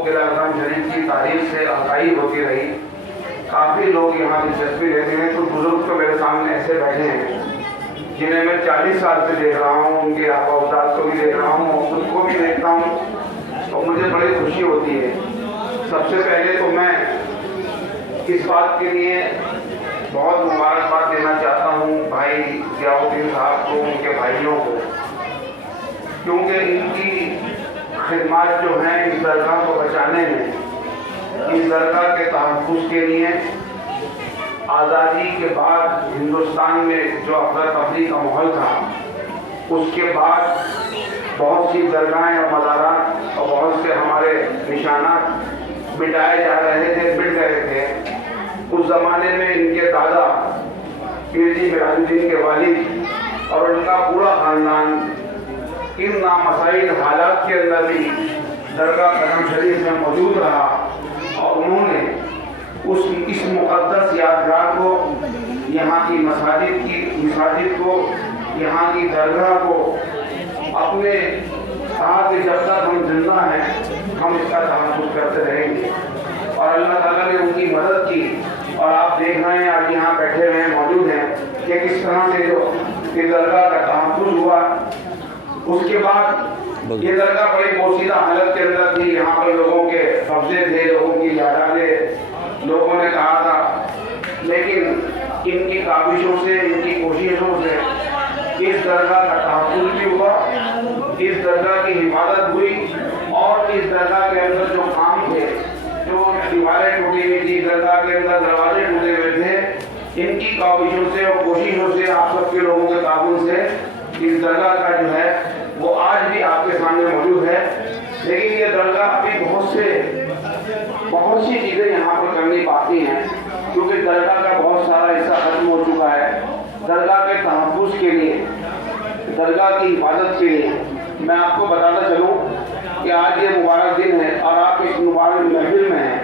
کو قلعہ اعظم شریف کی تاریخ سے آگاہی ہوتی رہی. کافی لوگ یہاں دلچسپی لیتے ہیں. کچھ بزرگ تو میرے سامنے ایسے بیٹھے ہیں جنہیں میں 40 سال سے دیکھ رہا ہوں, ان کے آبا اجداد کو بھی دیکھ رہا ہوں اور خود کو بھی دیکھتا ہوں, اور مجھے بڑی خوشی ہوتی ہے. سب سے پہلے تو میں اس بات کے لیے بہت مبارکباد دینا چاہتا ہوں بھائی ضیاء الدین صاحب کو, ان کے بھائیوں کو, کیونکہ ان کی خدمات جو ہیں اس درگاہ کو بچانے میں, اس درگاہ کے تحفظ کے لیے, آزادی کے بعد ہندوستان میں جو افراتفری کا ماحول تھا اس کے بعد بہت سی درگاہیں اور مزارات اور بہت سے ہمارے نشانات مٹائے جا رہے تھے, مٹ گئے تھے. اس زمانے میں ان کے دادا پیر جی مراج الدین کے والد اور ان کا پورا خاندان ان نامساعد حالات کے اندر بھی درگاہ کرم شریف میں موجود رہا, اور انہوں نے اس مقدس یادگار کو, یہاں کی مساجد کو, یہاں کی درگاہ کو اپنے کہا کہ جب تک ہم زندہ ہیں ہم اس کا تحفظ کرتے رہیں گے. اور اللہ تعالیٰ نے ان کی مدد کی, اور آپ دیکھ رہے ہیں آج یہاں بیٹھے ہوئے موجود ہیں کہ کس طرح سے جو یہ درگاہ کا تحفظ ہوا. اس کے بعد یہ درگاہ بڑی پوشیدہ حالت کے اندر تھی. یہاں پر لوگوں کے قبضے تھے, لوگوں کی جائیدادیں لوگوں نے کہا تھا, لیکن ان کی کاوشوں سے, ان کی کوششوں سے اس درگاہ کا تحفظ بھی ہوا, اس درگاہ کی حفاظت ہوئی, اور اس درگاہ کے اندر جو کام تھے, جو دیواریں ٹوٹی ہوئی تھی, درگاہ کے اندر دروازے ٹوٹے ہوئے تھے, ان کی کاوشوں سے اور کوششوں سے, آپ سب کے لوگوں کے تعاون سے اس درگاہ کا جو ہے وہ آج بھی آپ کے سامنے موجود ہے. لیکن یہ درگاہ ابھی بہت سی چیزیں یہاں پر کرنی باقی ہیں, کیونکہ درگاہ کا بہت سارا حصہ ختم ہو چکا ہے. درگاہ کے تحفظ کے لیے, درگاہ کی حفاظت کے لیے میں آپ کو بتاتا چلوں کہ آج یہ مبارک دن ہے اور آپ اس مبارک محفل میں ہیں.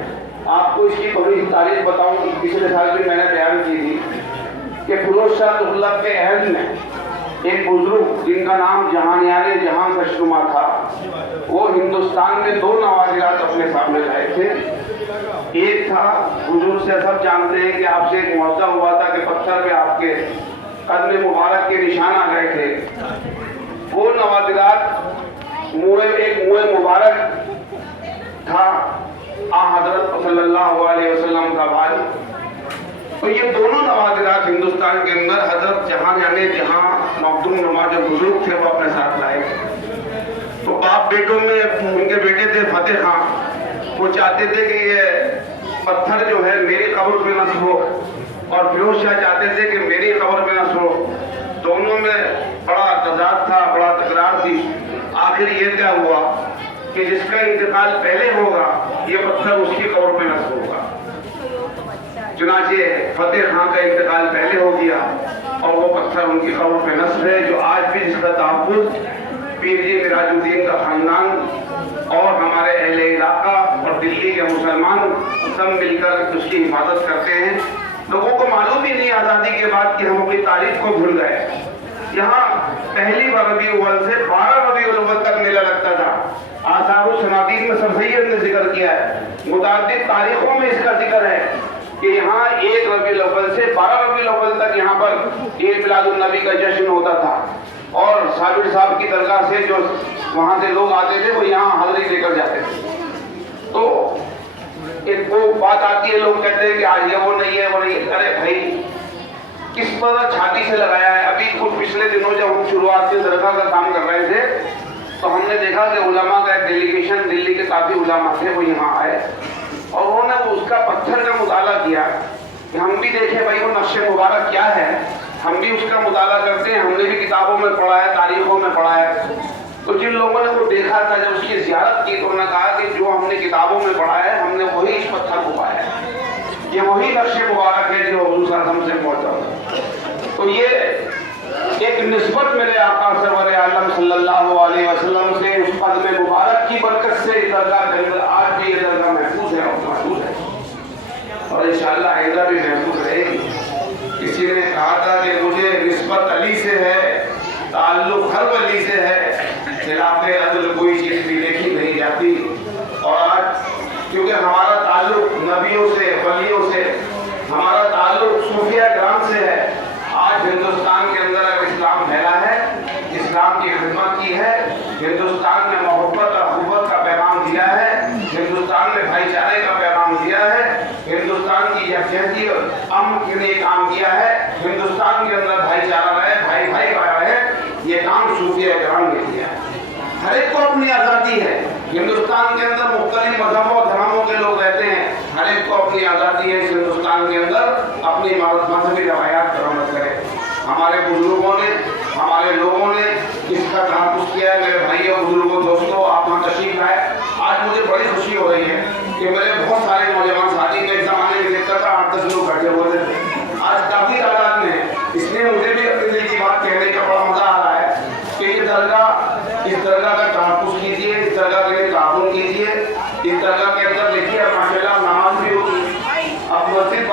آپ کو اس کی تھوڑی تاریخ بتاؤں. پچھلے سال بھی میں نے بیان کی تھی کہ فیروز شاہ تغلق کے عہد میں ایک بزرگ جن کا نام جہانیان جہاں کشنما تھا, وہ ہندوستان میں 2 نوادرات اپنے سامنے لائے تھے. ایک تھا, حضور سے سب جانتے ہیں کہ آپ سے ایک معاوضہ ہوا تھا کہ پتھر پہ آپ کے قدم مبارک کے نشان آ گئے تھے. وہ نوادرات ایک منہ مبارک تھا حضرت صلی اللہ علیہ وسلم کا بھائی. تو یہ دونوں نوادرات ہندوستان کے اندر حضرت جہاں مخدوم نما جو بزرگ تھے وہ اپنے ساتھ لائے. تو باپ بیٹوں میں ان کے بیٹے تھے فتح خان, وہ چاہتے تھے کہ یہ پتھر جو ہے میری قبر پہ نصب ہو, اور فیروز شاہ چاہتے تھے کہ میری قبر پہ نصب ہو. دونوں میں بڑا تضاد تھا, بڑا تکرار تھی. آخر یہ کیا ہوا کہ جس کا انتقال پہلے ہوگا یہ پتھر اس کی قبر پہ نصب ہوگا. چنانچہ فتح خان کا انتقال پہلے ہو گیا اور وہ پتھر ان کی قبر پہ نصب ہے, جو آج بھی جس کا تحفظ پیر جی مراج الدین کا خاندان اور ہمارے اہل علاقہ اور دلی کے مسلمان سب مل کر اس کی حفاظت کرتے ہیں. لوگوں کو معلوم ہی نہیں آزادی کے بعد کہ ہم اپنی تاریخ کو بھول گئے. یہاں پہلی ربیع الاول سے 12 ربیع الاول تک میلہ لگتا تھا. آثار الصنادید میں سر سید نے ذکر کیا ہے, متعدد تاریخوں میں اس کا ذکر ہے کہ یہاں 1 ربیع الاول سے 12 ربیع الاول تک یہاں پر عید میلاد النبی کا جشن ہوتا تھا. اور صابر صاحب کی درگاہ سے جو وہاں سے لوگ آتے تھے وہ یہاں حاضری لے کر جاتے تھے. تو ایک وہ بات آتی ہے, لوگ کہتے ہیں کہ آج یہ وہ نہیں ہے, وہ نہیں ہے. ارے بھائی کس طرح چھاتی سے لگایا ہے. ابھی کچھ پچھلے دنوں جب ہم شروعات سے درگاہ کا کام کر رہے تھے تو ہم نے دیکھا کہ علماء کا ایک ڈیلیگیشن, دلی کے کافی علماء تھے, وہ یہاں آئے اور انہوں نے اس کا پتھر کا مطالعہ کیا کہ ہم بھی دیکھیں بھائی وہ نقش مبارک کیا ہے, ہم بھی اس کا مطالعہ کرتے ہیں. ہم نے بھی کتابوں میں پڑھا ہے, تاریخوں میں پڑھا ہے. تو جن لوگوں نے وہ دیکھا تھا, جب اس کی زیارت کی تو انہوں نے کہا کہ جو ہم نے کتابوں میں پڑھا ہے ہم نے وہی اس پتھر کو پایا ہے, یہ وہی نقش مبارک ہے جو حضور صلی اللہ علیہ وسلم سے پہنچا. تو یہ ایک نسبت میرے آقا سرور عالم صلی اللہ علیہ وسلم سے, اس قدم مبارک کی برکت سے درگاہ کے اندر آج بھی یہ درگاہ محفوظ ہے اور محفوظ ہے, اور انشاءاللہ آئندہ بھی محفوظ رہے گی. کسی نے کہا تھا کہ مجھے نسبت علی سے ہے, تعلق ہر ولی سے ہے, خلاف عدل کوئی چیز بھی دیکھی نہیں جاتی. اور آج کیونکہ ہمارا تعلق نبیوں سے، ولیوں سے، ہمارا تعلق صوفیہ کرام سے ہے۔ آج ہندوستان کے اندر اسلام پھیلا ہے، اسلام کی خدمت کی ہے، ہندوستان میں محبت اور قوت کا پیغام دیا ہے، ہندوستان میں بھائی چارے کا پیغام دیا ہے، ہندوستان کی یکجہتی اور امن کے لیے کام کیا ہے، ہندوستان کے اندر بھائی چارہ رہے، بھائی بھائی رہے، یہ کام صوفیہ کرام نے کیا ہے۔ ہر ایک کو اپنی آزادی ہے، ہندوستان کے اندر مختلف مذہبوں اور دھرموں کے لوگ رہتے ہیں، ہر ایک کو اپنی آزادی ہے اس ہندوستان کے اندر اپنی مذہبی روایات پر عمل کرے۔ ہمارے بزرگوں نے، ہمارے لوگوں نے اس کا تحفظ کیا ہے۔ میرے بھائیوں، بزرگوں، دوستوں، آپ وہاں تشریف لائے، آج مجھے بڑی خوشی ہو رہی ہے کہ میرے بہت سارے نوجوان ساتھی میں ایک زمانے میں دیکھتا تھا 8-10 لوگ بیٹھے ہوتے تھے، آج کافی تعداد میں، اس لیے مجھے بھی اپنے دل کی بات کہنے کا بڑا مزہ آ رہا ہے کہ یہ درگاہ، اس درگاہ کا تحفظ کیجیے، اس درگاہ کے لیے تعاون کیجیے، اس درگاہ کے اندر دیکھیے ماشاء اللہ نماز بھی ہوگی، اب مسجد